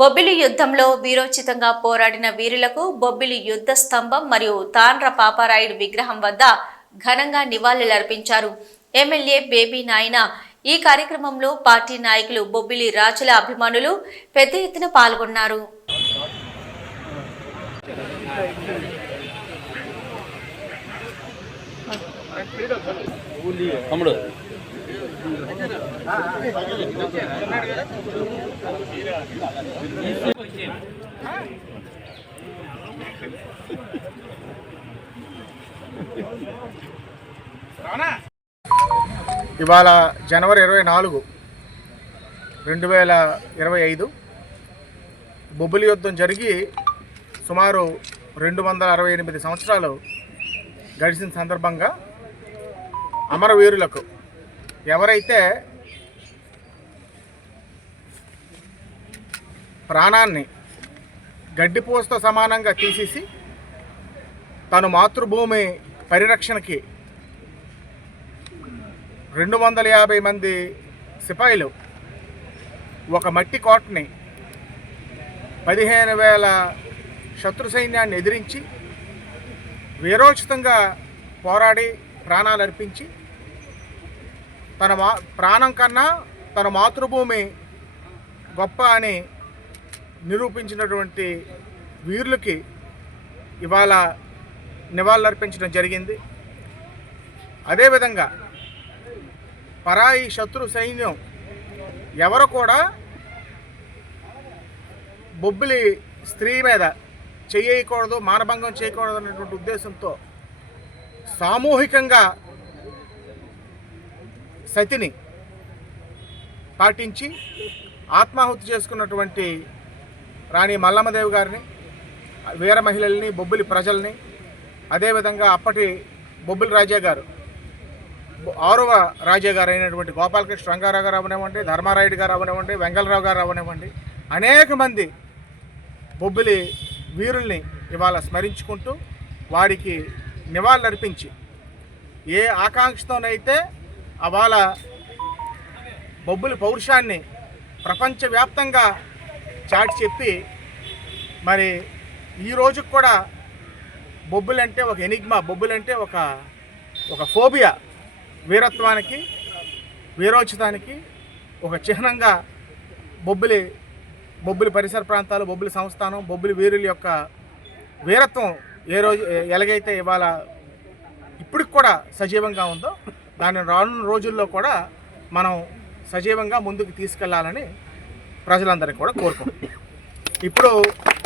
బొబ్బిలి యుద్ధంలో వీరోచితంగా పోరాడిన వీరులకు బొబ్బిలి యుద్ధ స్తంభం మరియు తాండ్ర పాపారాయుడు విగ్రహం వద్ద ఘనంగా నివాళులర్పించారు. ఎమ్మెల్యే బేబీ నాయన ఈ కార్యక్రమంలో పార్టీ నాయకులు, బొబ్బిలి రాజుల అభిమానులు పెద్ద ఎత్తున పాల్గొన్నారు. ఇవాళ జనవరి 24, 2025 బొబ్బిలి యుద్ధం జరిగి సుమారు 268 సంవత్సరాలు గడిచిన సందర్భంగా అమరవీరులకు ఎవరైతే ప్రాణాన్ని గడ్డిపోస్తో సమానంగా తీసేసి తను మాతృభూమి పరిరక్షణకి 250 మంది సిపాయిలు ఒక మట్టి కోటని 15,000 శత్రు సైన్యాన్ని ఎదిరించి వీరోచితంగా పోరాడి ప్రాణాలు అర్పించి తన ప్రాణం కన్నా తన మాతృభూమి గొప్ప అని నిరూపించినటువంటి వీరులకి ఇవాళ నివాళులర్పించడం జరిగింది. అదేవిధంగా పరాయి శత్రు సైన్యం ఎవరు కూడా బొబ్బిలి స్త్రీ మీద చేయకూడదు, మానభంగం చేయకూడదు అనేటువంటి ఉద్దేశంతో సామూహికంగా సతిని పాటించి ఆత్మాహుతి చేసుకున్నటువంటి రాణి మల్లమ్మదేవి గారిని, వీర మహిళల్ని, బొబ్బిలి ప్రజల్ని, అదేవిధంగా అప్పటి బొబ్బిలి రాజా గారు 6వ రాజా గారు అయినటువంటి గోపాలకృష్ణ రంగారావు గారు అవనివ్వండి, ధర్మారాయుడు గారు అవనివ్వండి, వెంగళరావు గారు అవనివ్వండి, అనేక మంది బొబ్బిలి వీరుల్ని ఇవాళ స్మరించుకుంటూ వారికి నివాళులర్పించి ఏ ఆకాంక్షతోనైతే అవాళ బొబ్బిలి పౌరుషాన్ని ప్రపంచవ్యాప్తంగా చాటి చెప్పి మరి ఈరోజు కూడా బొబ్బిలి అంటే ఒక ఎనిగ్మా, బొబ్బిలి అంటే ఒక ఫోబియా, వీరత్వానికి, వీరోచితానికి ఒక చిహ్నంగా బొబ్బిలి పరిసర ప్రాంతాలు, బొబ్బిలి సంస్థానం, బొబ్బిలి వీరుల యొక్క వీరత్వం ఎలాగైతే ఇవాళ ఇప్పటికి కూడా సజీవంగా ఉందో దాన్ని రానున్న రోజుల్లో కూడా మనం సజీవంగా ముందుకు తీసుకెళ్లాలని ప్రజలందరికీ కూడా కోరుకుంటున్నాం. ఇప్పుడు